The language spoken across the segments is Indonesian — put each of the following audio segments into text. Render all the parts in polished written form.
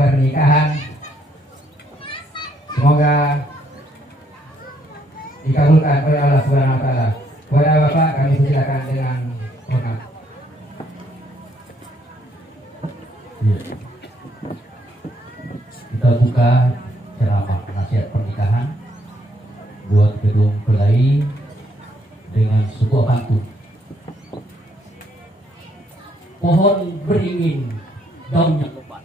pernikahan. Semoga dikabulkan oleh Allah Subhanahu wa taala. Kepada Bapak kami silakan dengan hormat. Ya. Kita buka ceramah nasihat pernikahan buat gedung Pelai dengan sebuah pantun. Pohon beringin daunnya lebat,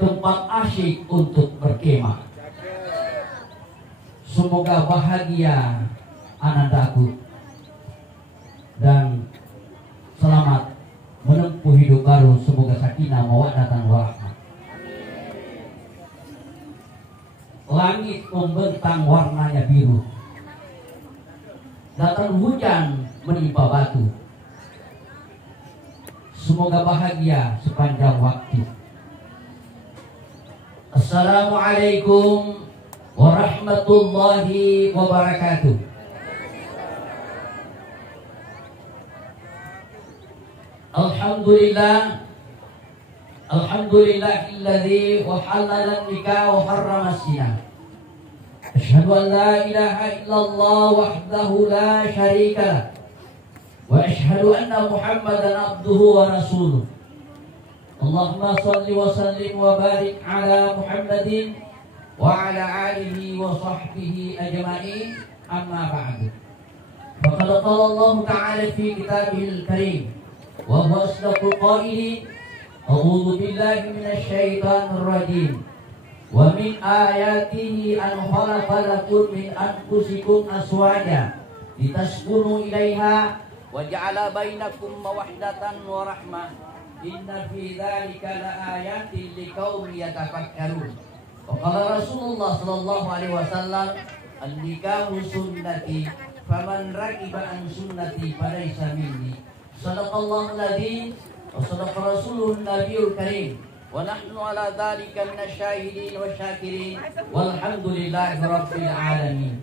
tempat asyik untuk berkemah. Semoga bahagia anandaku dan selamat menempuh hidup baru. Semoga sakinah mawaddah warahmah. Langit membentang warnanya biru, datang hujan menimpa batu. Semoga bahagia sepanjang waktu. Assalamualaikum warahmatullahi wabarakatuh. Alhamdulillah, alhamdulillahilladzi wa halala nikah wa harrama zina. Asyhadu an la ilaha illallah wahdahu la syarika lah. Wa asyhadu anna Muhammadan abduhu wa rasuluh. Allahumma shalli wa sallim wa barik ala Muhammadin wa ala alihi wa sahbihi ajma'in. Amma ba'du. Faqad qala Allah ta'ala fi kitabihil karim wa huwa asdaqul qailin. A'udzu billahi minasy syaithanir rajim. Wa min ayatihi an khalaqa lakum min anfusikum azwaja litaskunu ilaiha wa ja'ala bainakum mawaddatan wa rahmah. Inna fi dzalika laayatin liqaumin yatafakkarun. Wa qala Rasulullah sallallahu alaihi wasallam, an-nikahu sunnati faman raqiba an sunnati falaysa minni. Shadaqallahu aladzim wa sadaqa rasuluhun nabiyul karim. Wa nahnu ala dzalika minasyahidin wa syakirin walhamdulillahi rabbil alamin.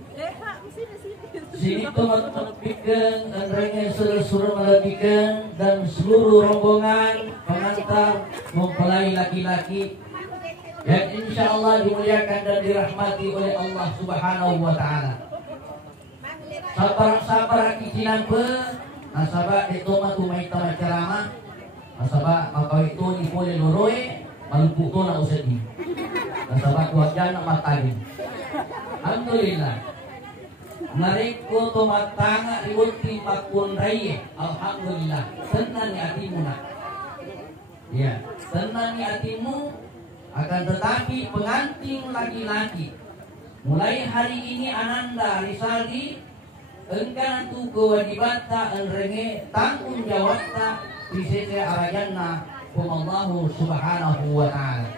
Sini teman-teman bikin dan rengeng seluruh melebihkan dan seluruh rombongan pengantar mempelai laki-laki yang insya Allah dimuliakan dan dirahmati oleh Allah Subhanahu wa taala. Sabar kicinan pe nasabah itu matu mai tama ceramah. Nasabah maka itu dipole loroe malupuk to na usadi. Nasabah kuatjan nak matagin. Alhamdulillah. Nareko to matanga iwati makun raya. Alhamdulillah. Senang ni hatimu nak. Ya, senang ni hatimu. Akan tetapi pengantin laki-laki mulai hari ini Ananda Risaldi engkau tu kewajibata enrenge tanggung jawabta di sisi arajanna Allah Subhanahu wa taala.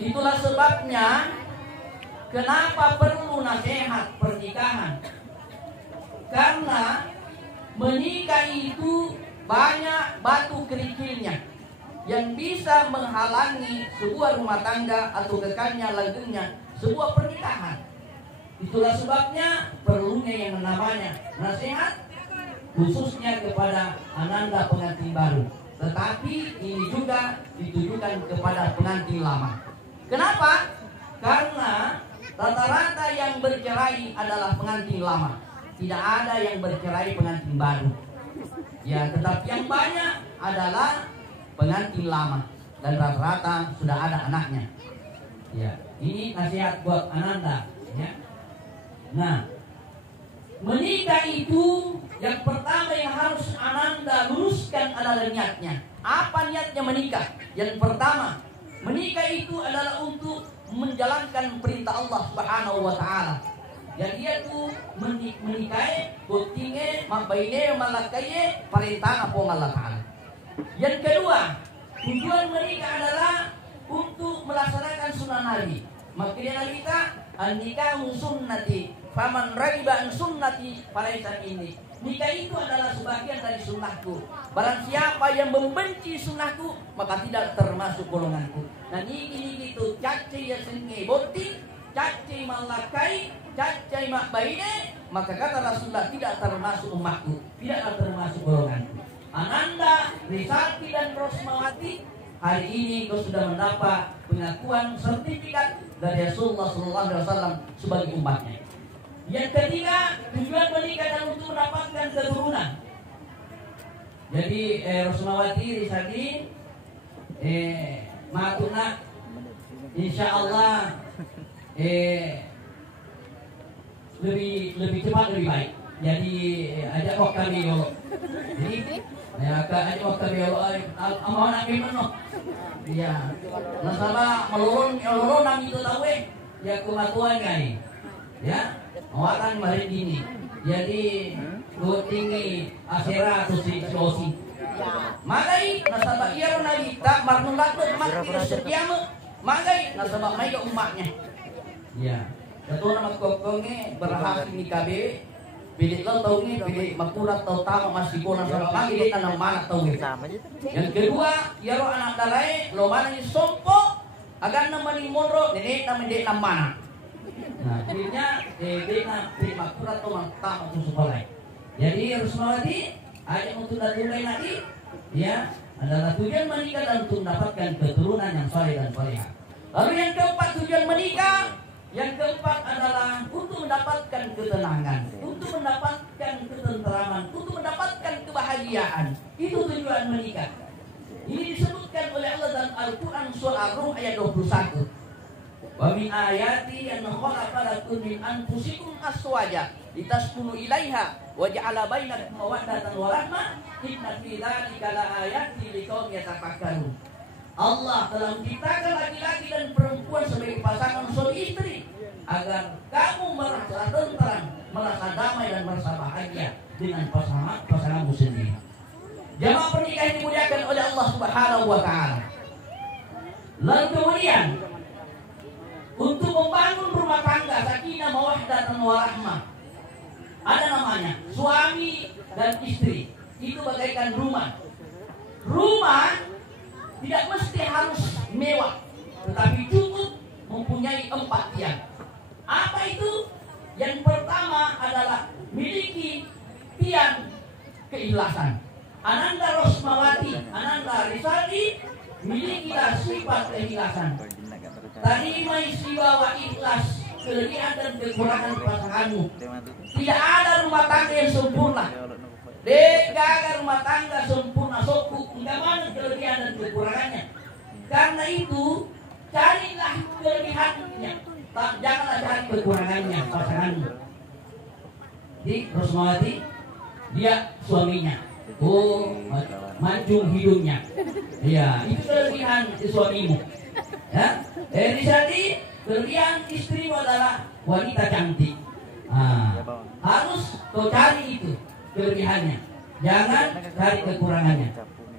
Itulah sebabnya kenapa perlu nasihat pernikahan. Karena menikah itu banyak batu kerikilnya yang bisa menghalangi sebuah rumah tangga atau kekalnya langgengnya sebuah pernikahan. Itulah sebabnya perlunya yang namanya nasihat khususnya kepada ananda pengantin baru. Tetapi ini juga ditujukan kepada pengantin lama. Kenapa? Karena rata-rata yang bercerai adalah pengantin lama. Tidak ada yang bercerai pengantin baru. Ya, tetapi yang banyak adalah pengantin lama dan rata-rata sudah ada anaknya. Ya, ini nasihat buat ananda. Ya. Nah, menikah itu yang pertama yang harus ananda luruskan adalah niatnya. Apa niatnya menikah? Yang pertama, menikah itu adalah untuk menjalankan perintah Allah Subhanahu wa taala. Yang dia itu menikahi, kutinge, mabaine, malakaye, perintah Allah taala. Yang kedua, tujuan menikah adalah untuk melaksanakan sunnah Nabi. Makanya kita an-nikahu sunnati, faman ragiba an sunnati falaysa minni. Nikah itu adalah sebagian dari sunnahku. Barang siapa yang membenci sunnahku, maka tidak termasuk golonganku. Nah ini itu cace ya senge boti, cace malakai, cace mak baine, maka kata Rasulullah tidak termasuk umatku, tidak termasuk golonganku. Ananda, Risati dan Rosmawati bukti. Hari ini kau sudah mendapat pengakuan sertifikat dari Rasulullah SAW sebagai umatnya. Yang ketiga, tujuan menikah adalah untuk mendapatkan keturunan. Jadi Rosmawati Risadi matuna insya Allah lebih cepat lebih baik. Jadi ajak waktu kami dulu. Jadi ajak waktu kami dulu. Amal nak gimana? Iya. Nasabah melurun nami itu tahu ya kematuan kali. Ya, awakan kemarin gini. Jadi tinggi asera atau si. Magai nasabah iya nabi tak marnulat mak sekiam. Magai nasabah mai ke umatnya. Iya. Ketua nama kokongnya berhak ini KB. Bilik lo tau ni, bilik makurat tau tama masih konan sama lagi dia tanam mana tau ni. Yang kedua, ya lo anak dalai lo mana ni sompo agar nama ni mondro nenek nama dia nama mana. Nah, akhirnya dia bilik makurat tau tama tu sekolai. Jadi Rosmawati ajak untuk mulai nanti, ya adalah tujuan menikah dan untuk mendapatkan keturunan yang saleh dan salehah. Lalu yang keempat tujuan menikah. Yang keempat adalah untuk mendapatkan ketenangan, untuk mendapatkan ketenteraman, untuk mendapatkan kebahagiaan. Itu tujuan menikah. Ini disebutkan oleh Allah dalam Al-Quran surah Ar-Rum ayat 21. Wa min ayati an khalaqa lakum min anfusikum azwaja litaskunu ilaiha wa ja'ala bainakum mawaddatan wa rahmah inna fi dzalika laayatin liqaumin yatafakkarun. Allah telah menciptakan laki-laki dan perempuan sebagai pasangan suami istri agar kamu merasa tentram, merasa damai dan merasa bahagia dengan pasanganmu sendiri. Jamaah pernikahan dimuliakan oleh Allah Subhanahu wa taala. Lalu kemudian untuk membangun rumah tangga sakinah mawaddah dan warahmah ada namanya suami dan istri. Itu bagaikan rumah. Rumah tidak mesti harus mewah, tetapi cukup mempunyai 4 tiang. Apa itu? Yang pertama adalah miliki tiang keikhlasan. Ananda Rosmawati, Ananda Risadi milikilah sifat keikhlasan. Terima siwa wa ikhlas, kelebihan dan kekurangan pasanganmu. Tidak ada rumah tangga yang sempurna. Jaga rumah tangga sempurna sokuk, enggak mana kelebihan dan kekurangannya. Karena itu carilah kelebihannya, janganlah cari kekurangannya pasanganmu. Di Rosmawati dia suaminya, mancung hidungnya, ya itu kelebihan suamimu. Ya, jadi kelebihan istrimu adalah wanita cantik. Harus kau cari itu kelebihannya, jangan cari kekurangannya,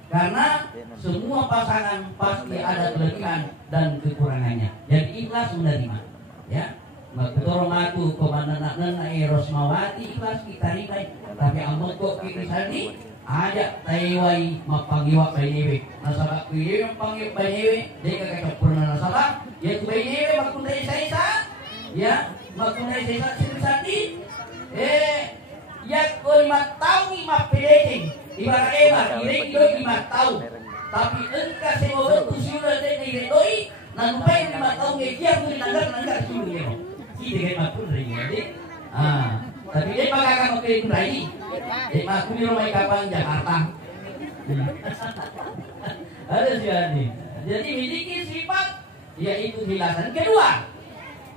karena semua pasangan pasti ada kelebihan dan kekurangannya. Jadi ikhlas menerima, ya. Betul aku komandan Rosmawati ikhlas kita ribai, tapi ambo kok kita sandi ajak taiwai mapangiwa bainewe nasabak kuyewe mapangiwa bainewe dia kakak pernah nasabak ya tu bainewe makundai saisa ya makundai saisa sandi ya ko 5 tahun 5 pedeting ibarat ini 5 tahun tapi engka semua betul sudah dari doi nanpai 5 tahun dia pun nanggar sudah kita kan makun dari jadi tapi dia pakai kamu ke Kurai makun di rumah kapan Jakarta ada sih jadi miliki sifat yaitu keikhlasan. Kedua,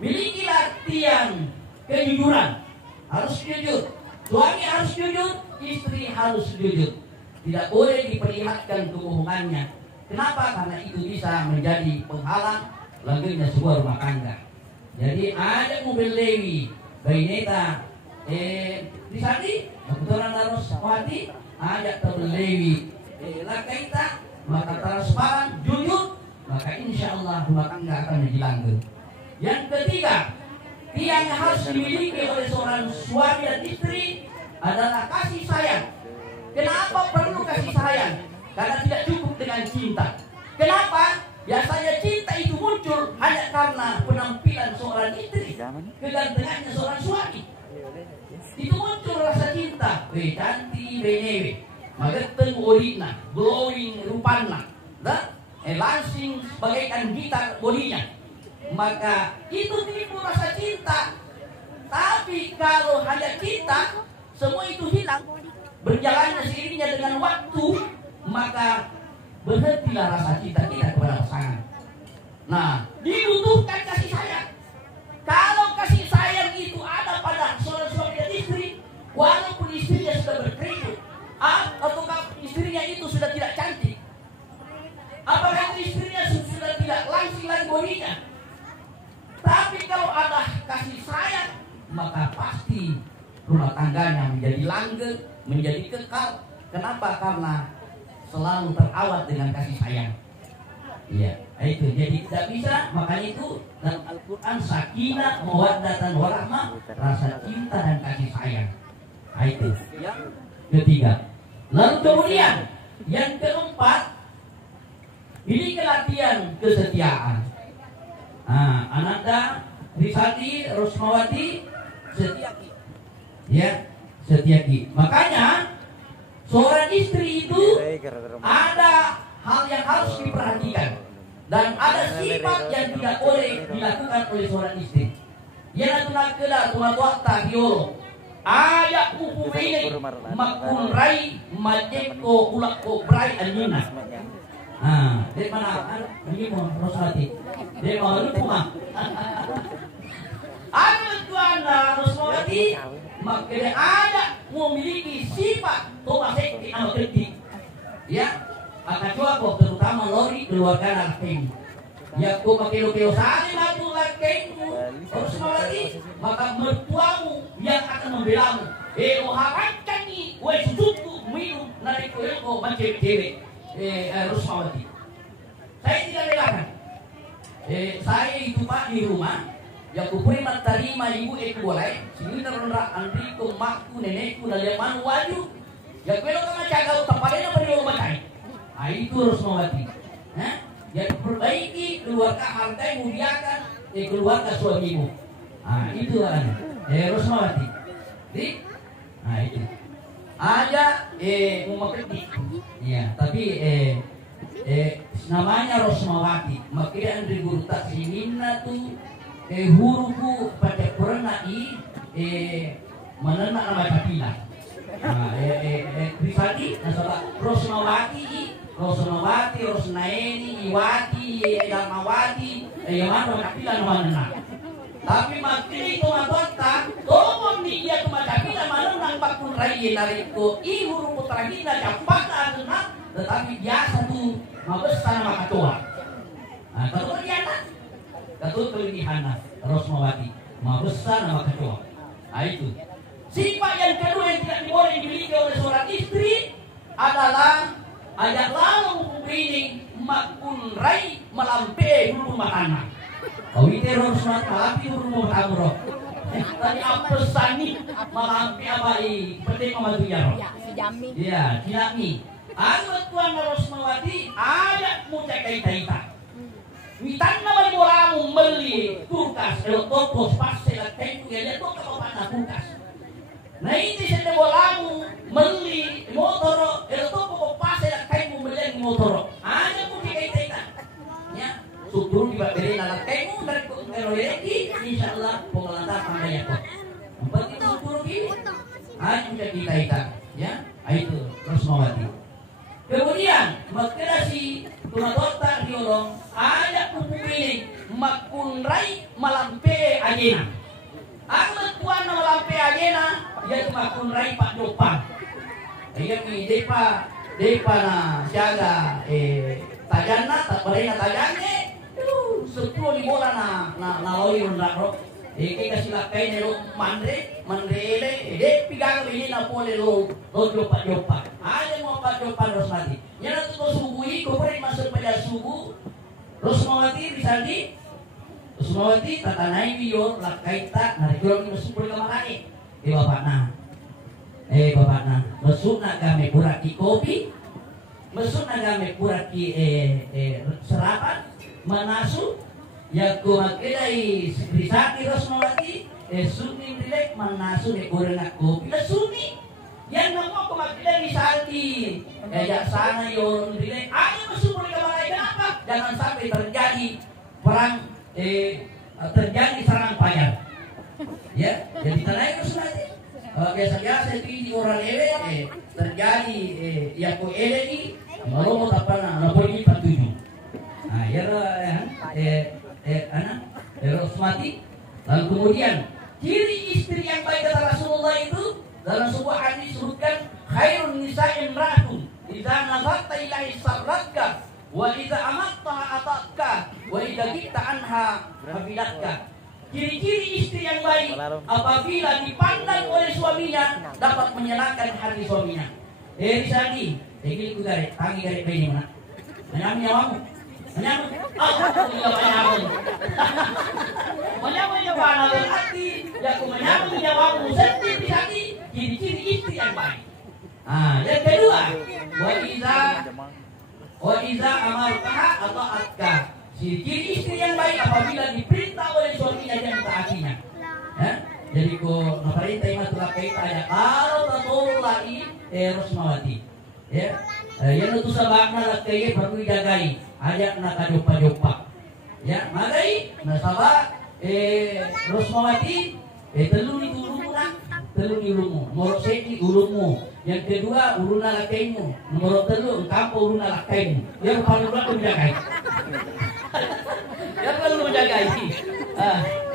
milikilah tiang kejujuran, harus jujur. Suami harus jujur, istri harus jujur. Tidak boleh diperlihatkan kebohongannya. Kenapa? Karena itu bisa menjadi penghalang langgengnya sebuah rumah tangga. Jadi ada mobil Lewi, Baineta, di sini kebetulan harus wati, ada mobil Lewi, lakaita, maka transparan, jujur, maka insya Allah rumah tangga akan menjadi langgeng. Yang ketiga, yang harus dimiliki oleh seorang suami dan istri adalah kasih sayang. Kenapa perlu kasih sayang? Karena tidak cukup dengan cinta. Kenapa? Biasanya cinta itu muncul hanya karena penampilan seorang istri, kegantengannya seorang suami. Itu muncul rasa cinta. Cantik, benewe, mageteng olina, glowing rupana. langsing bagaikan gitar bodinya. Maka itu timbul rasa cinta. Tapi kalau hanya cinta, semua itu hilang. Berjalannya seiringnya dengan waktu, maka berhentilah rasa cinta kita kepada pasangan. Nah, dibutuhkan kasih sayang. Kalau kasih sayang itu ada pada seorang suami dan istri, walaupun istrinya sudah berkerudung, atau istrinya itu sudah tidak cantik, apakah istrinya sudah tidak langsing lagi bodinya, tapi kalau ada kasih sayang, maka pasti rumah tangganya menjadi langgeng, menjadi kekal. Kenapa? Karena selalu terawat dengan kasih sayang. Iya, itu jadi tidak bisa. Makanya itu dalam Al-Quran sakinah, mawaddah dan warahmah, rasa cinta dan kasih sayang. Itu yang ketiga. Lalu kemudian yang keempat, ini kelatihan kesetiaan. Ananda Risati Rosmawati Setiaki, ya, Setiaki. Makanya seorang istri itu ada hal yang harus diperhatikan dan ada sifat yang tidak boleh dilakukan oleh seorang istri. Yang tunakela tumatwakta hiolo ayak mupu ini makun rai majeko ulako brai anina. Dari mana? Ini mau Rosmawati. Dari mau lupa. Ada tuan Rosmawati, maka ada memiliki sifat tomasek amat kritik. Ya. Akan coba terutama lori keluarga laking. Ya kau kilo sehari matu lakingmu Rosmawati, maka mertuamu yang akan membelamu. Harapkan nih, woi susuku minum narik kau mencewek Rosmawati. Saya tidak relakan. Saya itu Pak di rumah, ya kupuri terima ibu boleh. Sini terundrak antriku, makku, nenekku, dan yang mana waju. Ya kalau kamu jaga utamanya pada rumah saya. Itu Rosmawati. Jadi perbaiki keluarga, hargai, muliakan keluarga suamimu. Itu Rosmawati. Itu. Aja memetik. Ya, tapi namanya Rosmawati. Makanya Andri Guru tak sinina tuh huruku pada pernah menenak nama kapila. Risati nasabah Rosmawati, Rosnaeni, Iwati, Damawati, Yamano kapila nama. Tapi makini itu matota, tomon ni dia tu kapila mana nang bakun rai nariko ihuru putragina capaka aduna, tetapi biasa tu mabesar nama ketua. Ketua dia tak? Ketua kelebihan Rosmawati, mabesar nama ketua. Itu. Sifat yang kedua yang tidak boleh dimiliki oleh seorang istri adalah ajak lalu ini makun rai melampai rumah tanah. Kau itu Rosmawati melampai rumah tanah. Tadi apa sani melampai apa penting mematunya roh. Ya, Jami. Anu tuan Rosmawati ajak muncak kaita. Mitan nama bolamu beli kulkas, toko pasel tempo ya toko apa kulkas. Nah ini saya bolamu beli motor, toko pasel tempo beli motor. Ada pun kaita. Ya, syukur diberi anak tempo dari lagi, insyaallah pengelantar pandai aku. Empat itu syukur ini. Ayo kita, ya, itu Rosmawati. Kemudian makanya si tumatota diolong ada kupupili makunrai malampe ajena. Aku tuan malampe ajena ya makunrai Pak Jopan. Iya ni depa na siaga tajana tak berena tajane. 10 di bola na loi undang. Kita silakai nelo mandrele pigang ini na pole lo Jopan. Ada mau Pak Jopan Rosmawati. Nyala tu subui ko pare masuk pada subuh. Rosmawati disandi. Rosmawati tatanai biyo lakaita narikiro masuk pole kamarani. Bapakna. Bapakna. Masuk na kami puraki kopi. Masuk na kami puraki sarapan manasu. Ya ko magkilay Risati Rosmawati suni dilek manasu ni goreng kopi la suni. Yan namo ko magkilay Risati ya sana yon dilek ayo masuk pole kamarani. jangan sampai terjadi perang terjadi serangan fajar. Ya, jadi tanah itu sunat. Biasa-biasa itu di orang ewe terjadi ya ko eleni malu mau tapana na pergi patuju. Nah, ya anak Rosmati. Lalu kemudian ciri istri yang baik kata Rasulullah itu dalam sebuah hadis disebutkan khairun nisa'in ra'atun idza nazarta ilahi sarratka wa idza amatta atatka wa idza gita anha habilatka. Ciri-ciri istri yang baik apabila dipandang oleh suaminya dapat menyenangkan hati suaminya. Risadi, tegil ku garet, tangi garet bayi mana? Menyam nyawamu, menyam, aku tidak menyam. Menyam nyawamu berarti, ya aku menyam nyawamu sendiri risadi. Ciri-ciri istri yang baik. Yang kedua, wa iza amartaha atau atka. Ciri istri yang baik apabila diperintah oleh suaminya dan taatinya. Jadi ko naparintah ima tulak kaita ya kalau tatulai Rosmawati. Ya. Yan itu sabakna latkay baru jagai ajak na kajopa-jopa. Ya, magai nasaba Rosmawati telu ni ulumu na, telu ni ulumu. Nomor 1 ulumu. Yang kedua uruna lakaimu. Nomor 3 kampo uruna lakaimu. Yang paling belakang jagai. Yang perlu menjaga ini,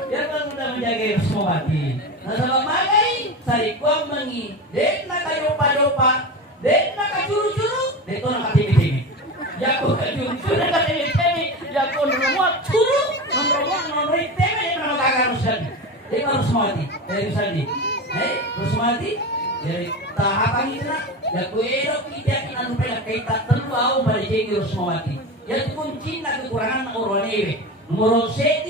yang perlu menjaga Rosmawati. Nah, sama magai, sarikuang mengi, dek nak kajopa-jopa, dek nak kacuru-curu, dek tu nak katimi-timi. Jako kacuru-curu, nak katimi-timi, jako nomor curu, nomor temi, dek nama kakak Rosmawati. Dek Rosmawati, Rosmawati, Rosmawati, jadi tahapan itu nak, jako elok kita anu pelak kita terlalu pada jadi Rosmawati. Yang kunci na kekurangan orang ewe. Nomor 1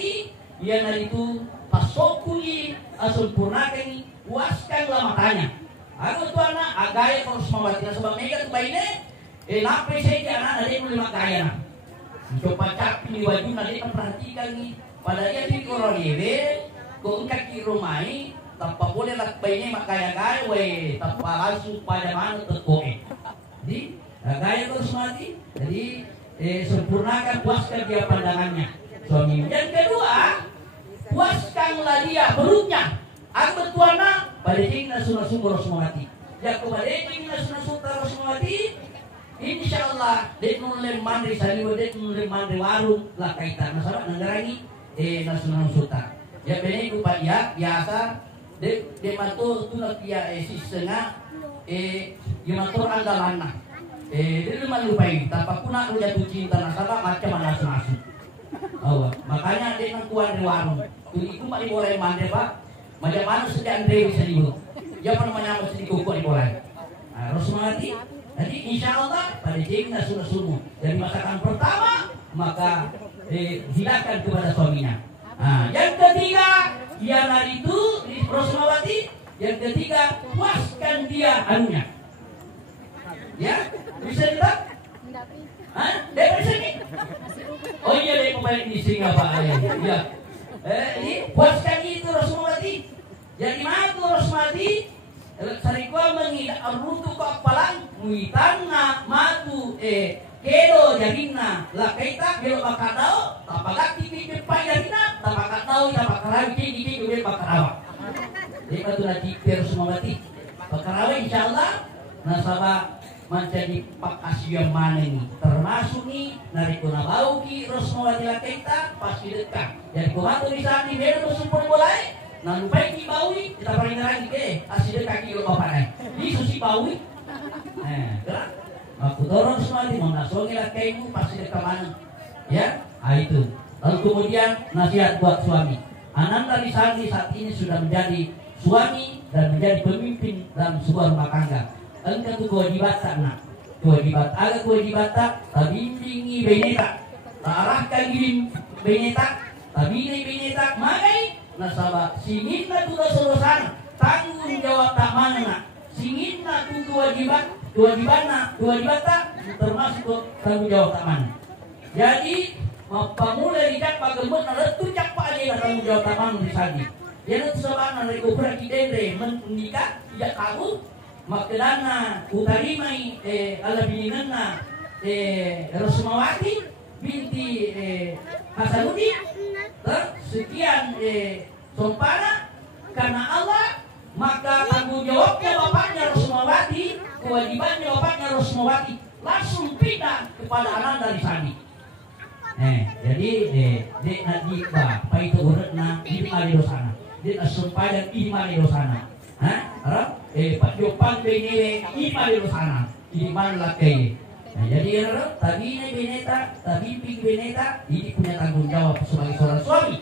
yang itu pasokuli sempurnakan puaskanlah matanya. Aku tu anak agaya Rosmawati sebab mereka tu baiknya nape saja anak ada yang gaya nak. Coba capi di wajib nanti perhatikan ni. Pada dia di orang ewe kau engkau di rumai tanpa boleh nak baiknya mak gaya we tanpa langsung pada mana terkoe. Jadi gaya Rosmawati. Jadi sempurnakan puaskan dia pandangannya suami. Yang kedua puaskanlah dia perutnya. Aku bertuana pada jingna sunah-sunah Rosmawati. Ya kepada jingna sunah-sunah Rosmawati, insyaallah dek nulen mandri saliwa dek nulen mandri warung lah kaitan masalah nanggarangi sunah-sunah. Ya bene ku pak ya biasa dek matur tunak dia setengah matur andalana. Dia lupai, tanpa kuna lu jatuh cinta nasabah macam mana nasu. Makanya dia nangkuan di warung. Itu mak diboleh mandi pak. Macam mana sejak Andre bisa dibuat. Dia pernah menyambut sedih kuku diboleh. Rosmawati. Jadi insya Allah pada jengna sunnah. Dari masakan pertama maka hilakan kepada suaminya. Yang ketiga yang itu Rosmawati. Yang ketiga puaskan dia anunya. Ya, bisa tidak? Dari sini. Oh iya, dari pemain di sini apa ayah? Ya, ini puaskan itu Rosmawati. Jadi mana tu Rosmawati? Sarikwa mengidak arutu ko apalang muitana matu kedo jarina la kaita belo bakadao tapagat tipi pai jarina tapakatao tapakarawi tipi belo bakarawa. Jadi patu na tipi Rosmawati. Bakarawa insyaallah nasaba menjadi pakasya mana ini termasuk nih dari kuna bau ki Rosmawati la kaita pasti dekat. Jadi kumato di saat ini belo sumpul boleh. Nah lupa ki bawi kita paling lagi ke asli kaki lo bapak ini susi bawi gerak aku dorong semua di monasongi lah kaimu pasti dekat mana ya itu. Lalu kemudian nasihat buat suami Ananda Risandi saat ini sudah menjadi suami dan menjadi pemimpin dalam sebuah rumah tangga. Engkau tu kewajiban nak kewajiban agak kewajiban tak bimbingi beneta tak arahkan diri beneta tak bimbingi beneta magai nasaba singitna tu dosa-dosana tanggung jawab tak mana singitna tu kewajiban tak termasuk tanggung jawab tak mana. Jadi pamula dijak pagemut na letu jak pa aja tanggung jawab tak mana disadi yana tu sabana rekupra kidendre menikah tidak kabur makdana utarimai ala bininanna Rosmawati binti Hasanuddin, sekian Sompana karena Allah, maka tanggung jawabnya bapaknya Rosmawati, kewajibannya bapaknya Rosmawati langsung pindah kepada Ananda Risani. Jadi dek nanti apa itu uratna di mari dosana, dek sumpah di mari dosana. Pak Jopang benire di mari dosana, di mana lakai. Jadi tadi ini Beneta, tadi Ping Beneta, ini punya tanggung jawab sebagai seorang suami.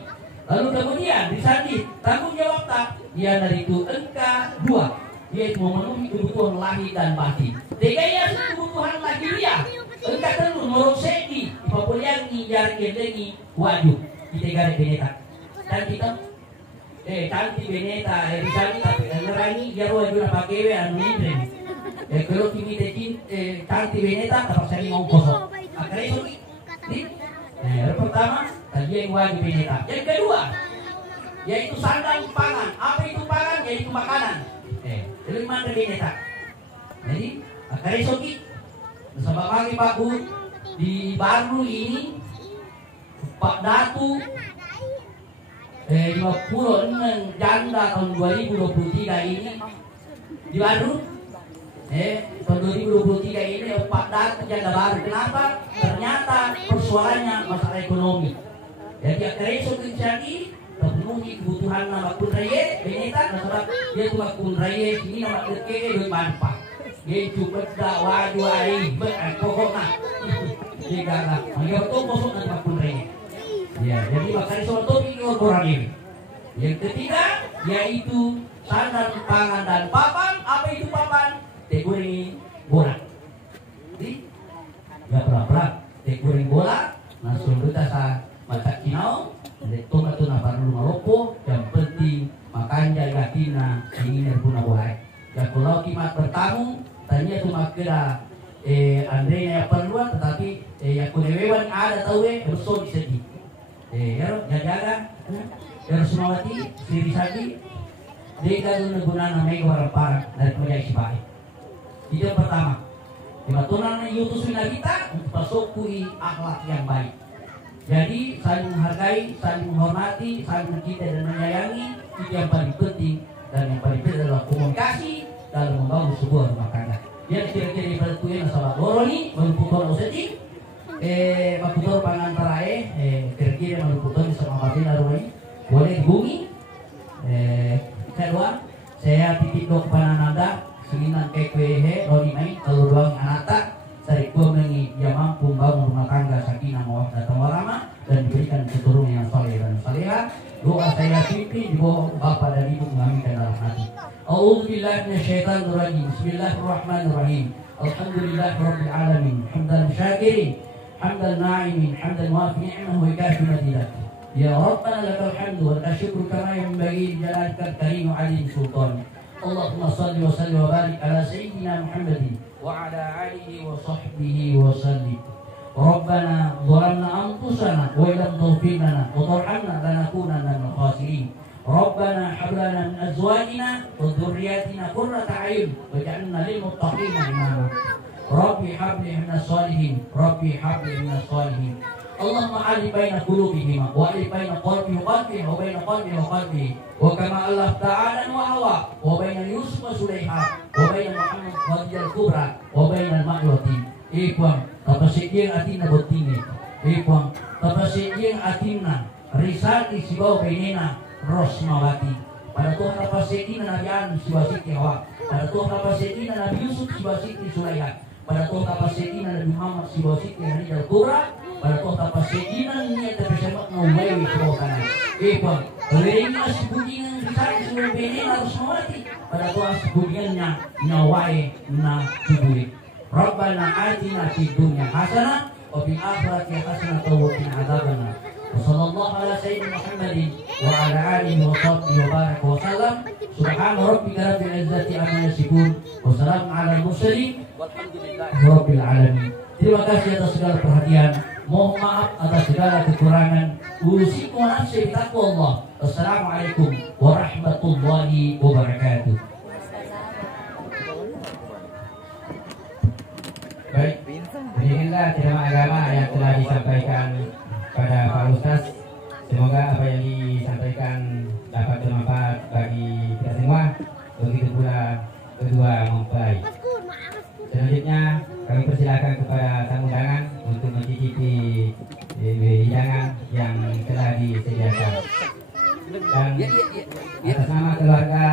Lalu kemudian Risani tanggung jawab tak, dia dari itu engka 2, yaitu memenuhi kebutuhan lahir dan batin. Tiga ya kebutuhan lahiriah. Engka telu norosedi ipapuliangi jarkendengi wajib di tegare Beneta. Dan kita cantik Beneta Risani tapi ngerani dia wajib pakewe anu indre. Kalau kimi tekin cantik Beneta terpaksa mau kosong. Akhirnya itu yang pertama tadi yang wajib Beneta. Yang kedua yaitu sandang pangan. Apa itu pangan? Yaitu makanan. Itu mana Beneta. Jadi akhirnya soki bersama pagi Pak Bu di Baru ini Pak Datu 56 janda tahun 2023 ini di Baru tahun 2023 ini Pak Datu janda baru. Kenapa? Ternyata persoalannya masalah ekonomi. Jadi akhirnya soki jadi terpenuhi kebutuhan nama kunraye Beneta nasabak dia cuma kunraye sini nama keke duit manfaat. Dia cuma dah wajib air beralkohol nak. Dia kata, dia tu kosong nanti kunraye. Ya, jadi makanya soal topik orang ini. Yang ketiga yaitu sandang pangan dan papan. Apa itu papan? Teh goreng bola. Jadi ya pelan-pelan teh goreng bola langsung kita sa masak kinau. Itu nggak tuh nafar lu Maroko. Yang penting makan jaga tina ingin puna buai. Ya kalau kimat bertamu tanya cuma kira Andrenya yang perluan tetapi yang kunewewan ada tahu bersodi sedih. Ya jaga Rosmawati Sri Risani dia guna guna namanya orang parang dari penjahit si baik. Itu yang pertama. Dimatunan yutus winabita untuk pasokui akhlak yang baik. Jadi saling menghargai, saling menghormati, saling mencintai dan menyayangi itu yang paling penting, dan yang paling penting adalah komunikasi dalam membangun sebuah rumah tangga. Yang kira-kira pada tujuan sahabat Boroni melupukan useting, makutor pangantara kira-kira melupukan sama batin arwani boleh dihubungi. Kedua, saya titip doa kepada Nanda, singinan kekwehe, roni mai kalau doang anata. Dari gua mengi dia mampu membangun rumah tangga sakinah mawaddah warahmah dan diberikan keturunan yang saleh dan salehah. Doa saya pimpin di bawah bapak dan ibu mengaminkan dalam hati. A'udzubillahi minasyaitonir rajim. Bismillahirrahmanirrahim. Alhamdulillahirabbil alamin. Hamdan syakirin, hamdan na'imin, hamdan wafi ni'mahu wa kafi madidah. Ya Rabbana lakal hamdu wa lakal syukru kama yanbaghi li jalalika karim alim sultan. Allahumma shalli wa sallim wa barik ala sayyidina Muhammadin wa ala alihi wa sahbihi wa sallim. Rabbana zalamna anfusana wa illam taghfir lana wa tarhamna lanakunanna minal khasirin. Rabbana hab lana min azwajina wa dhurriyyatina qurrata a'yun waj'alna lil muttaqina imama. Rabbi hab li minas shalihin, Rabbi hab li minas shalihin. Allahumma alif baina qulubihima wa alif baina qalbi wa qalbi wa baina qalbi wa qalbi wa kama Allah ta'ala wa Hawa wa baina Yusuf wa Sulaiha wa baina Muhammad wa Khadijah kubra wa baina al-ma'rati. Ikhwan tapasikin atina botini. Ikhwan tapasikin atina risati sibaw benena Rosmawati. Pada Tuhan tapasikin Nabi Adam siwasiti Hawa. Pada Tuhan tapasikin Nabi Yusuf siwasiti Sulaiha. Pada Tuhan tapasikin Nabi Muhammad siwasiti Khadijah kubra. Pada Tuhan tapasikinan niya tapasamak ngawai sibaw kanan. Ikhwan Leringa sebudingan disana seluruh benena Rosmawati. Pada Tuhan sebudingannya nyawai na tubuhi. Rabbana atina fid dunya hasanah wa fil akhirati hasanah wa qina adzabannar. Wassallallahu ala sayyidina Muhammadin wa ala alihi wa sahbihi wa baraka wa sallam. Subhana rabbika rabbil izzati amma yasifun wa salamun ala al-mursalin walhamdulillahi rabbil alamin. Terima kasih atas segala perhatian. Mohon maaf atas segala kekurangan. Usikum wa nafsi bitaqwallah. Assalamualaikum warahmatullahi wabarakatuh. Baik, demikianlah ceramah agama yang telah disampaikan pada Pak Ustaz. Semoga apa yang disampaikan dapat bermanfaat bagi kita semua. Begitu pula kedua mempelai. Selanjutnya kami persilakan kepada tamu undangan untuk mencicipi hidangan yang telah disediakan. Dan atas nama keluarga